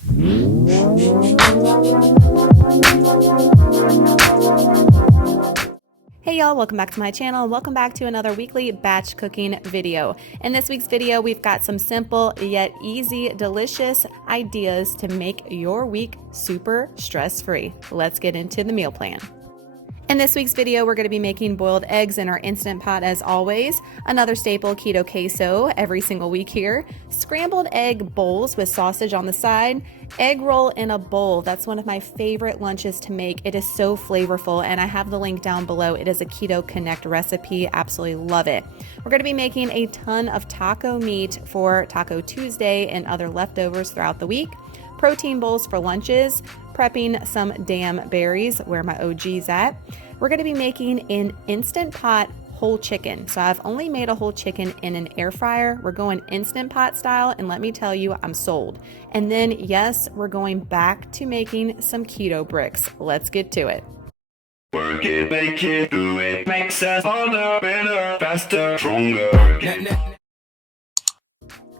Hey y'all, welcome back to my channel. Welcome back to another weekly batch cooking video. In this week's video, we've got some simple yet easy, delicious ideas to make your week super stress-free. Let's get into the meal plan. In this week's video, we're going to be making boiled eggs in our Instant Pot as always, another staple keto queso every single week here, scrambled egg bowls with sausage on the side, egg roll in a bowl. That's one of my favorite lunches to make. It is so flavorful, and I have the link down below. It is a Keto Connect recipe. Absolutely love it. We're going to be making a ton of taco meat for Taco Tuesday and other leftovers throughout the week, protein bowls for lunches, prepping some damn berries, where my OG's at. We're going to be making an Instant Pot whole chicken. So I've only made a whole chicken in an air fryer. We're going Instant Pot style, and let me tell you, I'm sold. And then, yes, we're going back to making some keto bricks. Let's get to it. Work it, make it, do it, makes us harder, better, faster, stronger.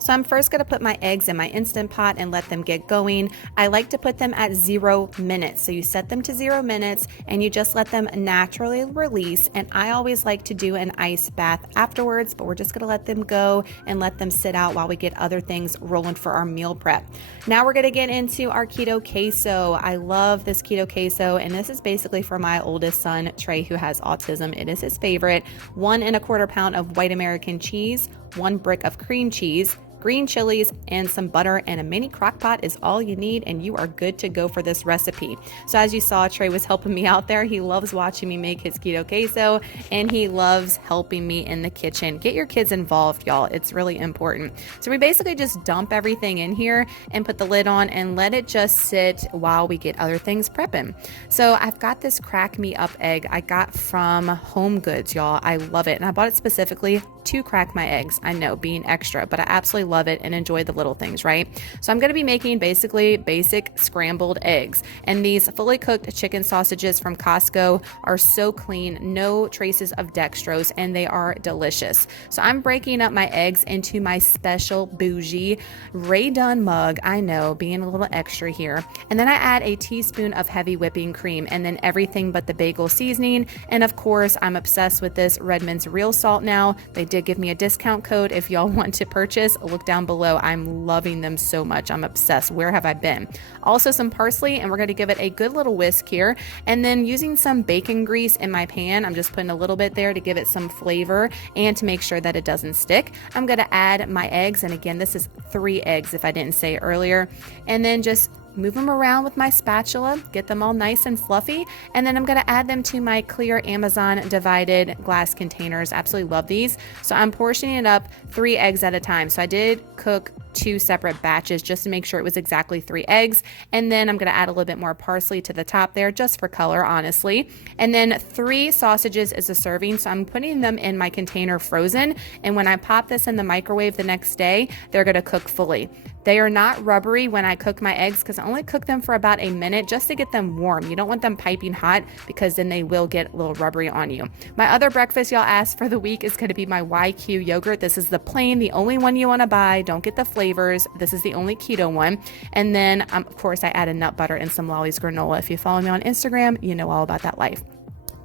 So I'm first going to put my eggs in my Instant Pot and let them get going. I like to put them at 0 minutes. So you set them to 0 minutes and you just let them naturally release. And I always like to do an ice bath afterwards, but we're just going to let them go and let them sit out while we get other things rolling for our meal prep. Now we're going to get into our keto queso. I love this keto queso, and this is basically for my oldest son, Trey, who has autism. It is his favorite. 1 1/4 pound of white American cheese, 1 brick of cream cheese, green chilies, and some butter, and a mini crock pot is all you need, and you are good to go for this recipe. So as you saw, Trey was helping me out there. He loves watching me make his keto queso, and he loves helping me in the kitchen. Get your kids involved, y'all. It's really important. So we basically just dump everything in here and put the lid on and let it just sit while we get other things prepping. So I've got this crack me up egg I got from Home Goods, y'all. I love it, and I bought it specifically to crack my eggs. I know, being extra, but I absolutely love it and enjoy the little things, right? So I'm going to be making basically basic scrambled eggs, and these fully cooked chicken sausages from Costco are so clean, no traces of dextrose, and they are delicious. So I'm breaking up my eggs into my special bougie Rae Dunn mug. I know, being a little extra here. And then I add a teaspoon of heavy whipping cream, and then everything but the bagel seasoning. And of course, I'm obsessed with this Redmond's real salt now. They did give me a discount code if y'all want to purchase. Look down below. I'm loving them so much. I'm obsessed. Where have I been? Also some parsley, and we're going to give it a good little whisk here. And then using some bacon grease in my pan, I'm just putting a little bit there to give it some flavor and to make sure that it doesn't stick. I'm going to add my eggs, and again, this is 3 eggs if I didn't say earlier, and then just move them around with my spatula, get them all nice and fluffy, and then I'm going to add them to my clear Amazon divided glass containers. Absolutely love these. So I'm portioning it up 3 eggs at a time. So I did cook 2 separate batches just to make sure it was exactly 3 eggs, and then I'm going to add a little bit more parsley to the top there just for color, honestly. And then 3 sausages is a serving, so I'm putting them in my container frozen, and when I pop this in the microwave the next day, they're going to cook fully. They are not rubbery when I cook my eggs because I only cook them for about a minute just to get them warm. You don't want them piping hot because then they will get a little rubbery on you. My other breakfast y'all asked for the week is going to be my YQ yogurt. This is the plain, the only one you want to buy. Don't get the flavors. This is the only keto one. And then, of course, I added nut butter and some Lolly's granola. If you follow me on Instagram, you know all about that life.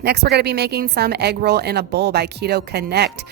Next, we're going to be making some egg roll in a bowl by Keto Connect.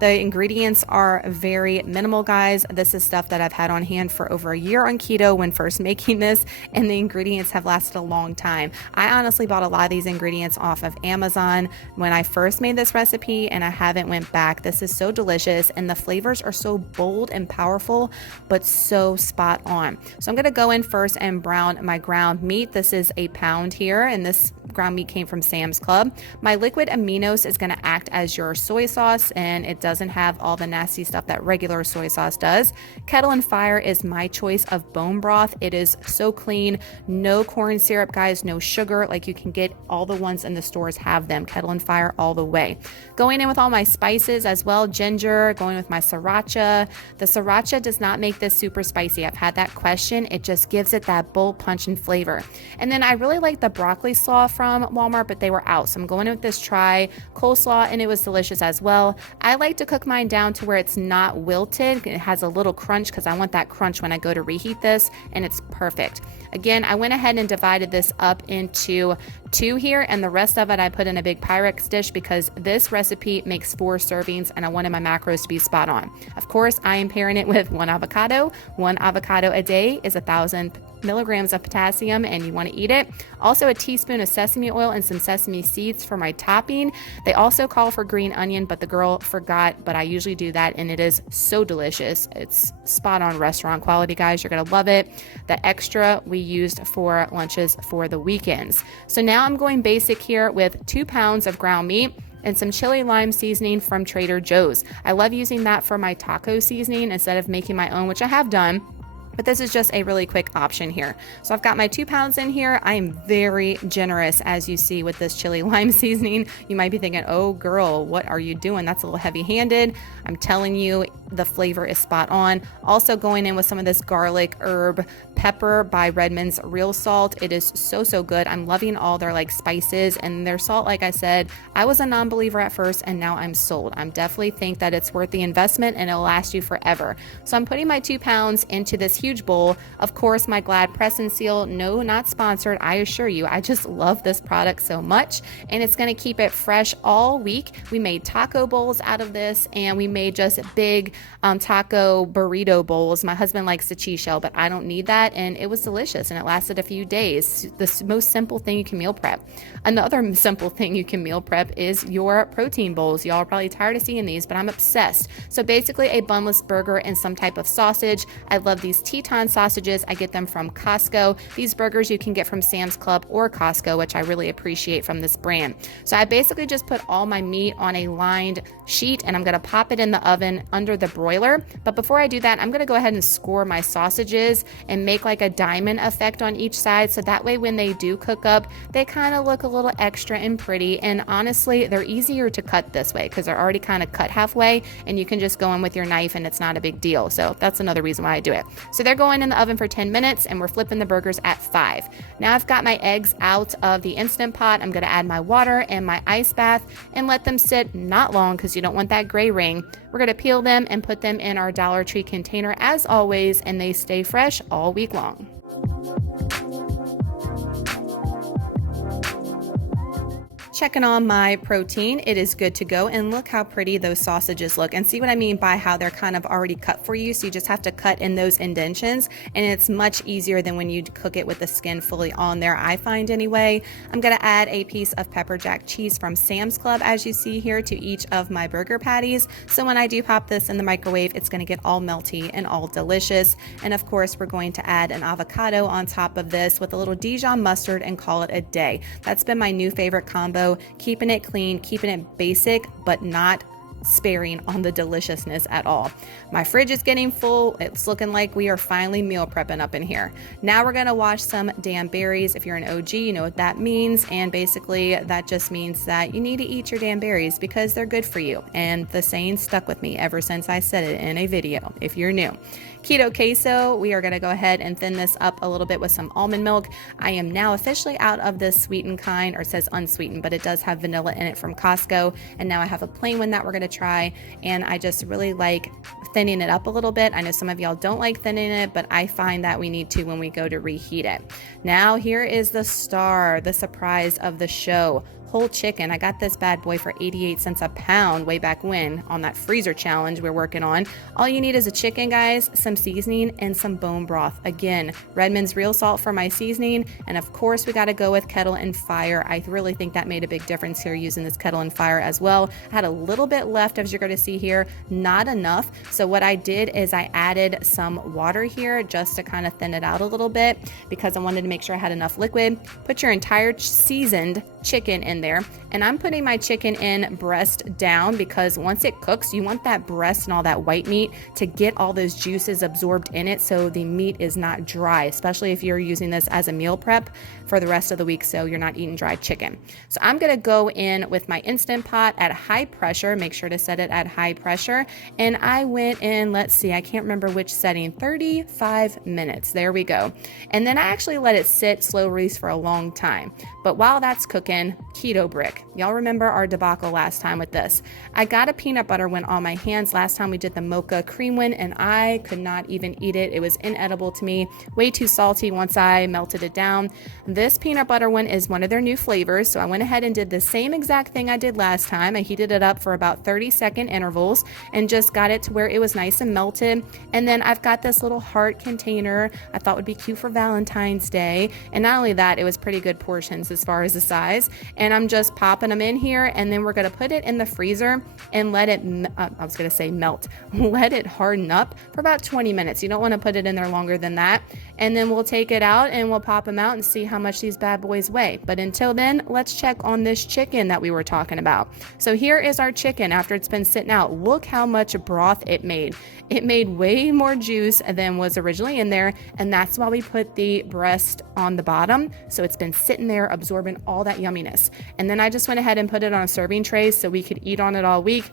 The ingredients are very minimal, guys. This is stuff that I've had on hand for over a year on keto when first making this, and the ingredients have lasted a long time. I honestly bought a lot of these ingredients off of Amazon when I first made this recipe, and I haven't went back. This is so delicious, and the flavors are so bold and powerful, but so spot on. So I'm gonna go in first and brown my ground meat. This is a pound here, and this ground meat came from Sam's Club. My liquid aminos is gonna act as your soy sauce, and it doesn't have all the nasty stuff that regular soy sauce does. Kettle Fire is my choice of bone broth. It is so clean, no corn syrup, guys, no sugar. Like, you can get all the ones in the stores have them. Kettle Fire all the way. Going in with all my spices as well, ginger, going with my sriracha. The sriracha does not make this super spicy. I've had that question. It just gives it that bold punch and flavor. And then I really like the broccoli slaw from Walmart, but they were out. So I'm going in with this coleslaw, and it was delicious as well. I like like to cook mine down to where it's not wilted. It has a little crunch because I want that crunch when I go to reheat this, and it's perfect. Again, I went ahead and divided this up into 2 here, and the rest of it I put in a big Pyrex dish because this recipe makes 4 servings and I wanted my macros to be spot on. Of course, I am pairing it with 1 avocado. 1 avocado a day is 1,000 milligrams of potassium, and you want to eat it. Also a teaspoon of sesame oil and some sesame seeds for my topping. They also call for green onion, but the girl forgot, but I usually do that, and it is so delicious. It's spot on restaurant quality, guys. You're going to love it. The extra we used for lunches for the weekends. So now I'm going basic here with 2 pounds of ground meat and some chili lime seasoning from Trader Joe's. I love using that for my taco seasoning instead of making my own, which I have done. But this is just a really quick option here. So I've got my 2 pounds in here. I am very generous, as you see, with this chili lime seasoning. You might be thinking, oh girl, what are you doing? That's a little heavy handed. I'm telling you, the flavor is spot on. Also going in with some of this garlic herb pepper by Redmond's Real Salt. It is so, so good. I'm loving all their like spices and their salt. Like I said, I was a non-believer at first and now I'm sold. I'm definitely think that it's worth the investment and it'll last you forever. So I'm putting my 2 pounds into this huge bowl. Of course, my Glad Press and Seal, no, not sponsored. I assure you, I just love this product so much and it's going to keep it fresh all week. We made taco bowls out of this and we made just big taco burrito bowls. My husband likes the cheese shell, but I don't need that. And it was delicious and it lasted a few days. The most simple thing you can meal prep. Another simple thing you can meal prep is your protein bowls. Y'all are probably tired of seeing these, but I'm obsessed. So basically a bunless burger and some type of sausage. I love these Teton sausages. I get them from Costco. These burgers you can get from Sam's Club or Costco, which I really appreciate from this brand. So I basically just put all my meat on a lined sheet and I'm going to pop it in the oven under the broiler. But before I do that, I'm going to go ahead and score my sausages and make like a diamond effect on each side. So that way when they do cook up, they kind of look a little extra and pretty. And honestly, they're easier to cut this way because they're already kind of cut halfway and you can just go in with your knife and it's not a big deal. So that's another reason why I do it. So they're going in the oven for 10 minutes and we're flipping the burgers at 5. Now I've got my eggs out of the Instant Pot. I'm going to add my water and my ice bath and let them sit not long because you don't want that gray ring. We're going to peel them and put them in our Dollar Tree container as always, and they stay fresh all week long. Checking on my protein, it is good to go, and look how pretty those sausages look, and see what I mean by how they're kind of already cut for you, so you just have to cut in those indentions, and it's much easier than when you cook it with the skin fully on there, I find anyway. I'm going to add a piece of pepper jack cheese from Sam's Club, as you see here, to each of my burger patties, so when I do pop this in the microwave, it's going to get all melty and all delicious. And of course, we're going to add an avocado on top of this with a little Dijon mustard and call it a day. That's been my new favorite combo. Keeping it clean, keeping it basic, but not sparing on the deliciousness at all. My fridge is getting full. It's looking like we are finally meal prepping up in here. Now we're going to wash some damn berries. If you're an OG, you know what that means. And basically that just means that you need to eat your damn berries because they're good for you. And the saying stuck with me ever since I said it in a video, if you're new. Keto Queso, we are going to go ahead and thin this up a little bit with some almond milk. I am now officially out of this sweetened kind, or it says unsweetened, but it does have vanilla in it from Costco. And now I have a plain one that we're going to try. And I just really like thinning it up a little bit. I know some of y'all don't like thinning it, but I find that we need to when we go to reheat it. Now here is the star, the surprise of the show. Whole chicken. I got this bad boy for 88 cents a pound way back when on that freezer challenge we're working on. All you need is a chicken, guys, some seasoning, and some bone broth. Again, Redmond's Real Salt for my seasoning, and of course we got to go with Kettle Fire. I really think that made a big difference here using this Kettle Fire as well. I had a little bit left, as you're going to see here, not enough. So what I did is I added some water here just to kind of thin it out a little bit because I wanted to make sure I had enough liquid. Put your entire seasoned chicken in there, and I'm putting my chicken in breast down because once it cooks, you want that breast and all that white meat to get all those juices absorbed in it so the meat is not dry, especially if you're using this as a meal prep for the rest of the week so you're not eating dry chicken. So I'm going to go in with my Instant Pot at high pressure. Make sure to set it at high pressure, and I went in, let's see, I can't remember which setting, 35 minutes. There we go. And then I actually let it sit slow release for a long time. But while that's cooking, keto keto brick. Y'all remember our debacle last time with this. I got a peanut butter one on my hands last time we did the mocha cream one, and I could not even eat it. It was inedible to me, way too salty once I melted it down. This peanut butter one is one of their new flavors, so I went ahead and did the same exact thing I did last time. I heated it up for about 30-second intervals and just got it to where it was nice and melted. And then I've got this little heart container I thought would be cute for Valentine's Day, and not only that, it was pretty good portions as far as the size. And I'm just popping them in here, and then we're going to put it in the freezer and let it melt let it harden up for about 20 minutes. You don't want to put it in there longer than that. And then we'll take it out and we'll pop them out and see how much these bad boys weigh. But until then, let's check on this chicken that we were talking about. So here is our chicken after it's been sitting out. Look how much broth it made. It made way more juice than was originally in there, and that's why we put the breast on the bottom. So it's been sitting there absorbing all that yumminess. And then I just went ahead and put it on a serving tray so we could eat on it all week.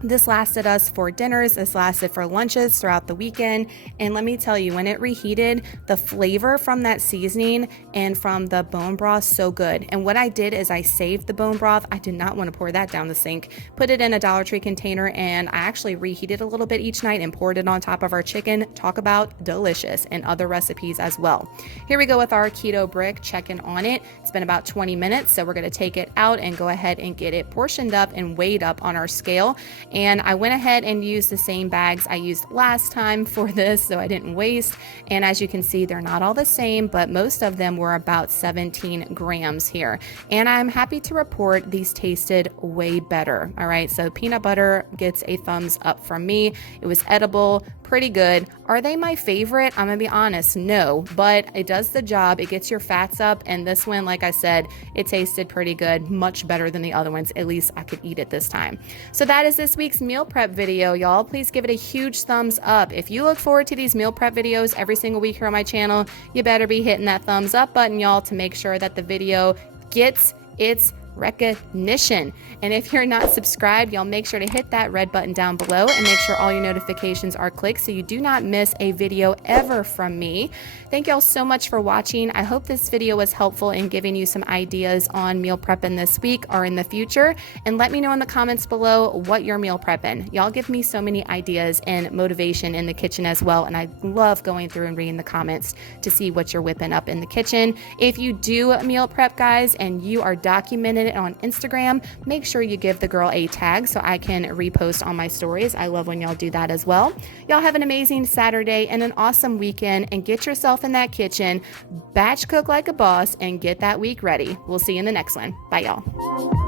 This lasted us for dinners. This lasted for lunches throughout the weekend. And let me tell you, when it reheated, the flavor from that seasoning and from the bone broth, so good. And what I did is I saved the bone broth. I did not want to pour that down the sink. Put it in a Dollar Tree container, and I actually reheated a little bit each night and poured it on top of our chicken. Talk about delicious, and other recipes as well. Here we go with our keto brick, checking on it. It's been about 20 minutes, so we're going to take it out and go ahead and get it portioned up and weighed up on our scale. And I went ahead and used the same bags I used last time for this, so I didn't waste. And as you can see, they're not all the same, but most of them were about 17 grams here. And I'm happy to report these tasted way better. All right, so peanut butter gets a thumbs up from me. It was edible, pretty good. Are they my favorite? I'm gonna be honest, no, but it does the job. It gets your fats up, and this one, like I said, it tasted pretty good, much better than the other ones. At least I could eat it this time. So that is this week's meal prep video, y'all. Please give it a huge thumbs up. If you look forward to these meal prep videos every single week here on my channel, you better be hitting that thumbs up button, y'all, to make sure that the video gets its recognition. And if you're not subscribed, y'all make sure to hit that red button down below and make sure all your notifications are clicked so you do not miss a video ever from me. Thank y'all so much for watching. I hope this video was helpful in giving you some ideas on meal prepping this week or in the future. And let me know in the comments below what you're meal prepping. Y'all give me so many ideas and motivation in the kitchen as well. And I love going through and reading the comments to see what you're whipping up in the kitchen. If you do meal prep, guys, and you are documenting it on Instagram, make sure you give the girl a tag so I can repost on my stories. I love when y'all do that as well. Y'all have an amazing Saturday and an awesome weekend, and get yourself in that kitchen, batch cook like a boss, and get that week ready. We'll see you in the next one. Bye, y'all.